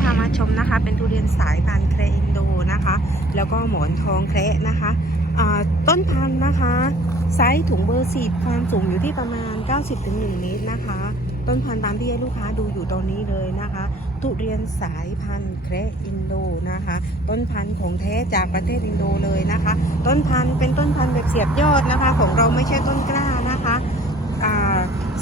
พามาชมนะคะ เป็นทุเรียนสายพันธุ์แครอินโดนะคะ แล้วก็หมอนทองแคระนะคะอ่าต้นพันธุ์นะคะ ไซส์ถุงเบอร์สิบความสูงอยู่ที่ประมาณ 90-1 เมตรนะคะ ต้นพันธุ์ตามที่ให้ลูกค้าดูอยู่ตอนนี้เลยนะคะ ทุเรียนสายพันธุ์แครอินโดนะคะ ต้นพันธุ์ของแท้จากประเทศอินโดเลยนะคะ ต้นพันธุ์เป็นต้นพันธุ์แบบเสียบยอดนะคะ ของเราไม่ใช่ต้นกล้า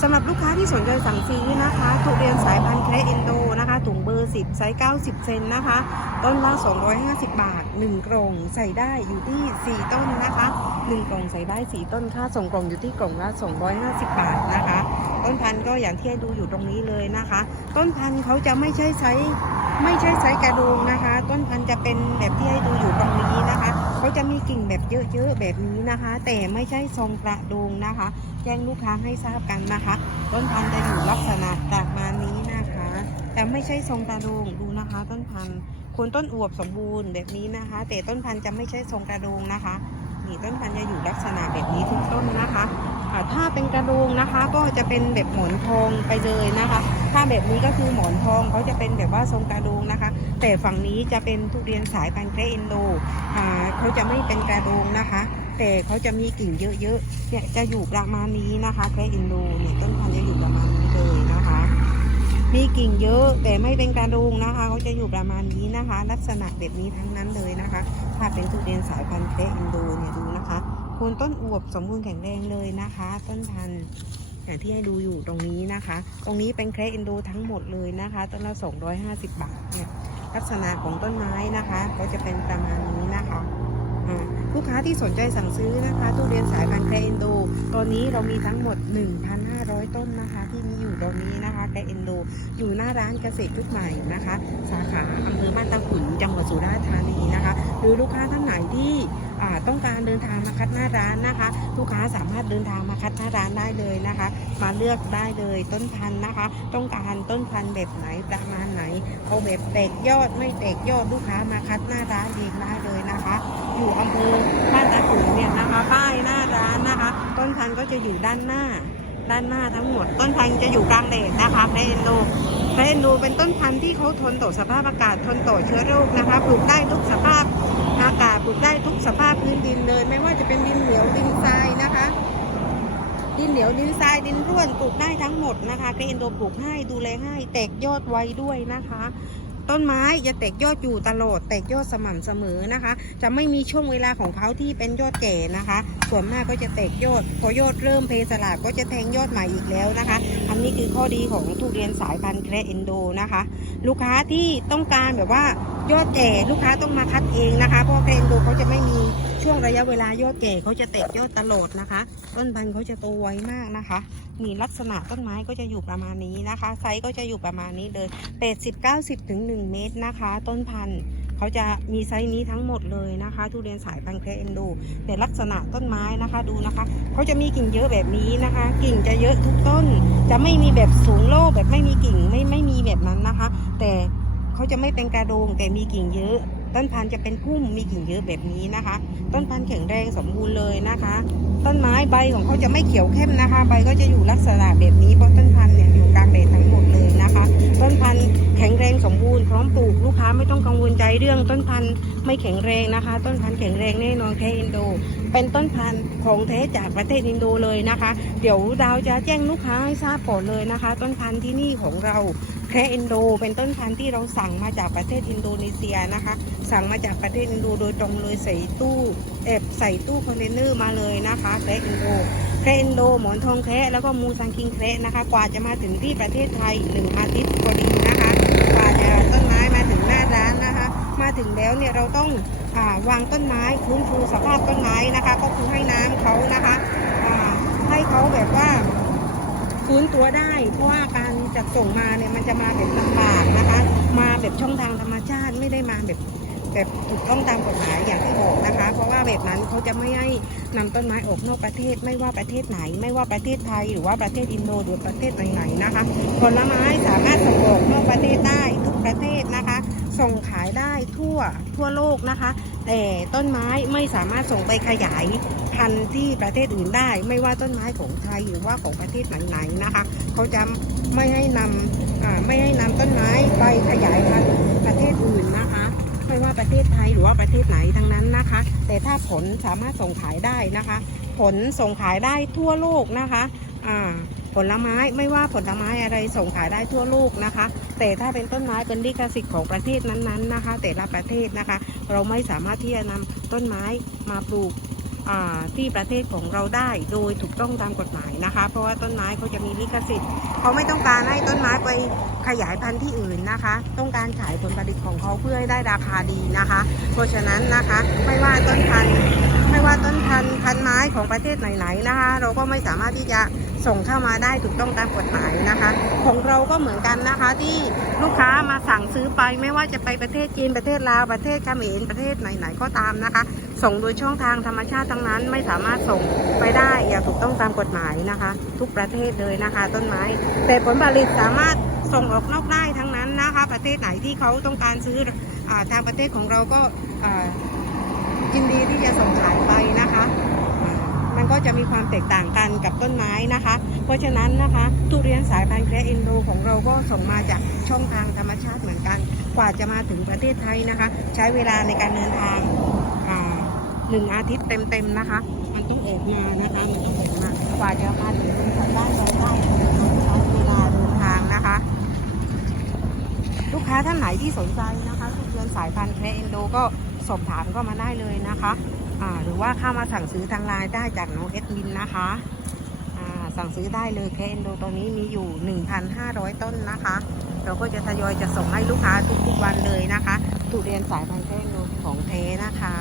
สำหรับลูกค้าที่สนใจสั่งซื้อนะคะ ทุเรียนสายพันธุ์แครอินโดนะคะ ถุงเบอร์ 10 ไซส์ 90 เซนนะคะ ต้นละ 250 บาท 1 กล่องใส่ได้อยู่ที่ 4 ต้นนะคะ 1 กล่องใส่ได้ 4 ต้น ค่าส่งกล่องอยู่ที่กล่องละ 250 บาทนะคะ ต้นพันธุ์ก็อย่างที่ดูอยู่ตรงนี้เลยนะคะ ต้นพันธุ์เขาจะไม่ใช่ไซส์ไม่ใช่ไซส์กระดูงนะคะ ต้นพันธุ์จะเป็นแบบที่ให้ดู จะมีกิ่งแบบเยอะๆแบบนี้นะคะ แต่ไม่ใช่ทรงกระดงนะคะ แจ้งลูกค้าให้ทราบกันนะคะ ต้นพันธุ์จะอยู่ลักษณะประมาณนี้นะคะ แต่ไม่ใช่ทรงกระดงดูนะคะ ต้นพันธุ์คนต้นอวบสมบูรณ์แบบนี้นะคะ แต่ต้นพันธุ์จะไม่ใช่ทรงกระดงนะคะนี่ต้นพันธุ์จะอยู่ลักษณะแบบนี้ทุกต้นนะคะ ถ้าเป็นกระดูงนะคะ ก็จะเป็นแบบหมอนทองไปเลยนะคะ ถ้าแบบนี้ก็คือหมอนทองเขาจะเป็นแบบว่าทรงกระดูงนะคะ แต่ฝั่งนี้จะเป็นทุเรียนสายพันธุ์เกรอินโดเขาจะไม่เป็นกระดูงนะคะ แต่เขาจะมีกิ่งเยอะๆเนี่ยจะอยู่ประมาณนี้นะคะเกรอินโดเนี่ยต้นพันธุ์จะอยู่ประมาณนี้เลยนะคะ มีกิ่งเยอะแต่ไม่เป็นกระดูงนะคะเขาจะอยู่ประมาณนี้นะคะ ลักษณะแบบนี้ทั้งนั้นเลยนะคะ ถ้าเป็นทุเรียนสายพันธุ์เกรอินโดเนี่ยดูนะคะ คนต้นอวบสมบูรณ์แข็งแรงเลยนะคะ ต้นพันธุ์อย่างที่ให้ดูอยู่ตรงนี้นะคะ ตรงนี้เป็นเกรอินโดทั้งหมดเลยนะคะ ต้นละ 250 บาทเนี่ยลักษณะของต้นไม้นะคะ ก็จะเป็นประมาณนี้นะคะอ่าลูกค้าที่สนใจสั่งซื้อนะคะทุเรียนสายพันธุ์เกรอินโด ตอนนี้เรามีทั้งหมด 1,500 ต้นนะคะ ที่มีอยู่ตรงนี้นะคะเกรอินโดอยู่หน้าร้านเกษตรยุคใหม่นะคะ สาขาอำเภอบ้านตาขุนจังหวัดสุราษฎร์ธานีนะคะ หรือลูกค้าท่านไหนที่ต้องการเดินทางมาคัดหน้าร้านนะคะ ลูกค้าสามารถเดินทางมาคัดหน้าร้านได้เลยนะคะ มาเลือกได้เลยต้นพันธุ์นะคะ ต้องการต้นพันธุ์แบบไหนประมาณไหน เอาแบบแตกยอดไม่แตกยอดลูกค้ามาคัดหน้าร้านเองได้เลยนะคะ อยู่อำเภอบ้านตาขุนเนี่ยนะ ป้ายหน้าร้านนะคะ ต้นพันธุ์ก็จะอยู่ด้านหน้า ด้านหน้าทั้งหมด ต้นพันธุ์จะอยู่กลางแดดนะคะในเอนโดไทรเอนดูเป็นต้นพันธุ์ที่เขาทนต่อสภาพอากาศทนต่อเชื้อโรคนะคะปลูกได้ทุกสภาพอากาศปลูกได้ทุกสภาพพื้นดินเลย ไม่ว่าจะเป็นดินเหนียวดินทรายนะคะ ดินเหนียวดินทรายดินร่วนปลูกได้ทั้งหมดนะคะเกรนโดปลูกให้ดูแลให้แตกยอดไวด้วยนะคะ ต้นไม้จะแตกยอดอยู่ตลอด แตกยอดสม่ำเสมอนะคะ จะไม่มีช่วงเวลาของเขาที่เป็นยอดแก่นะคะ ส่วนมากก็จะแตกยอดพอยอดเริ่มเพสลาดก็จะแทงยอดใหม่อีกแล้วนะคะ อันนี้คือข้อดีของทุเรียนสายพันธุ์แคระเอนโดนะคะ ลูกค้าที่ต้องการแบบว่ายอดแก่ลูกค้าต้องมาคัดเองนะคะเพราะแคระเอนโดเขาจะไม่มี ช่วงระยะเวลายอดแก่เขาจะแตกยอดตลอดนะคะ ต้นพันธุ์เขาจะโตไวมากนะคะ มีลักษณะต้นไม้ก็จะอยู่ประมาณนี้นะคะ ไซส์ก็จะอยู่ประมาณนี้เลย80 90ถึง1เมตรนะคะ ต้นพันธุ์เขาจะมีไซส์นี้ทั้งหมดเลยนะคะทุเรียนสายพันธุ์แครเอนโดแต่ลักษณะต้นไม้นะคะดูนะคะเขาจะมีกิ่งเยอะแบบนี้นะคะ กิ่งจะเยอะทุกต้น จะไม่มีแบบสูงโล่แบบไม่มีกิ่งไม่ไม่มีแบบนั้นนะคะ แต่เขาจะไม่เป็นกระโดงแต่มีกิ่งเยอะ ต้นพันธุ์จะเป็นพุ่มมีกิ่งเยอะแบบนี้นะคะ ต้นพันธุ์แข็งแรงสมบูรณ์เลยนะคะ ต้นไม้ใบของเขาจะไม่เขียวเข้มนะคะ ใบก็จะอยู่ลักษณะแบบนี้เพราะต้นพันธุ์เนี่ยอยู่กลางแดดทั้งหมดเลยนะคะ ต้นพันธุ์แข็งแรงสมบูรณ์พร้อมปลูกลูกค้าไม่ต้องกังวลใจเรื่องต้นพันธุ์ไม่แข็งแรงนะคะ ต้นพันธุ์แข็งแรงแน่นอนแค่อินโด เป็นต้นพันธุ์ของแท้จากประเทศอินโดเลยนะคะ เดี๋ยวดาวจะแจ้งลูกค้าให้ทราบก่อนเลยนะคะ ต้นพันธุ์ที่นี่ของเรา แค่อินโด เป็นต้นพันธุ์ที่เราสั่งมาจากประเทศอินโดนีเซียนะคะ สั่งมาจากประเทศอินโดโดยตรงเลยใส่ตู้แอบใส่ตู้คอนเทนเนอร์มาเลยนะคะแคระอินโดแคระอินโดหมอนทองแคระแล้วก็มูซังคิงแคระนะคะ กว่าจะมาถึงที่ประเทศไทยหนึ่งอาทิตย์พอดีนะคะ กว่าจะต้นไม้มาถึงหน้าร้านนะคะ มาถึงแล้วเนี่ยเราต้องอวางต้นไม้ฟื้นฟูสภาพต้นไม้นะคะ ก็คือให้น้ำเขานะคะให้เขาแบบว่าฟื้นตัวได้ เพราะว่าการ จะส่งมาเนี่ยมันจะมาแบบลำบากนะคะ มาแบบช่องทางธรรมชาติไม่ได้มาแบบแบบถูกต้องตามกฎหมายอย่างที่บอกนะคะ เพราะว่าแบบนั้นเขาจะไม่ให้นำต้นไม้ออกนอกประเทศไม่ว่าประเทศไหน ไม่ว่าประเทศไทยหรือว่าประเทศอินโดหรือประเทศไหนๆนะคะผลไม้สามารถส่งออกนอกประเทศได้ทุกประเทศนะคะ ส่งขายได้ทั่วทั่วโลกนะคะ แต่ต้นไม้ไม่สามารถส่งไปขยายพันธุ์ที่ประเทศอื่นได้ ไม่ว่าต้นไม้ของไทยหรือว่าของประเทศไหนๆนะคะ เขาจะไม่ให้นำไม่ให้นำต้นไม้ไปขยายพันธุ์ประเทศอื่นนะคะ ไม่ว่าประเทศไทยหรือว่าประเทศไหนทั้งนั้นนะคะ แต่ถ้าผลสามารถส่งขายได้นะคะ ผลส่งขายได้ทั่วโลกนะคะผลไม้ไม่ว่าผลไม้อะไรส่งขายได้ทั่วโลกนะคะ แต่ถ้าเป็นต้นไม้เป็นลิขสิทธิ์ของประเทศนั้นๆนะคะ แต่ละประเทศนะคะ เราไม่สามารถที่จะนำต้นไม้มาปลูกที่ประเทศของเราได้โดยถูกต้องตามกฎหมายนะคะ เพราะว่าต้นไม้เขาจะมีลิขสิทธิ์เขาไม่ต้องการให้ต้นไม้ไปขยายพันธุ์ที่อื่นนะคะ ต้องการขายผลผลิตของเขาเพื่อให้ได้ราคาดีนะคะ เพราะฉะนั้นนะคะไม่ว่าต้นพันธุ์ ไม่ว่าต้นพันธุ์พันไม้ของประเทศไหนๆนะคะ เราก็ไม่สามารถที่จะส่งเข้ามาได้ถูกต้องตามกฎหมายนะคะ ของเราก็เหมือนกันนะคะ ที่ลูกค้ามาสั่งซื้อไปไม่ว่าจะไปประเทศจีนประเทศลาวประเทศเขมรประเทศไหนๆก็ตามนะคะ ส่งโดยช่องทางธรรมชาติทั้งนั้นไม่สามารถส่งไปได้อย่างถูกต้องตามกฎหมายนะคะ ทุกประเทศเลยนะคะ ต้นไม้ แต่ผลผลิตสามารถส่งออกนอกได้ทั้งนั้นนะคะ ประเทศไหนที่เขาต้องการซื้ออทางประเทศของเราก็ ยินดีที่จะส่งขายไปนะคะ มันก็จะมีความแตกต่างกันกับต้นไม้นะคะ เพราะฉะนั้นนะคะ ทุเรียนสายพันธุ์แคระอินโดของเราก็ส่งมาจากช่องทางธรรมชาติเหมือนกัน กว่าจะมาถึงประเทศไทยนะคะ ใช้เวลาในการเดินทางหนึ่งอาทิตย์เต็มๆนะคะ มันต้องเอกมานะคะ มันต้องเอกมากว่าจะมาถึงทางบ้านเราได้ใช้เวลาเดินทางนะคะ ลูกค้าท่านไหนที่สนใจนะคะทุเรียนสายพันธุ์แคระอินโดก็ สอบถามก็มาได้เลยนะคะหรือว่าเข้ามาสั่งซื้อทางไลน์ได้จากน้องเอ็ดมินนะคะสั่งซื้อได้เลยแคระอินโดตรงนี้มีอยู่ 1,500 ต้นนะคะ เราก็จะทยอยจะส่งให้ลูกค้าทุกๆวันเลยนะคะทุเรียนสายพันธุ์แคระอินโดของเทนะคะ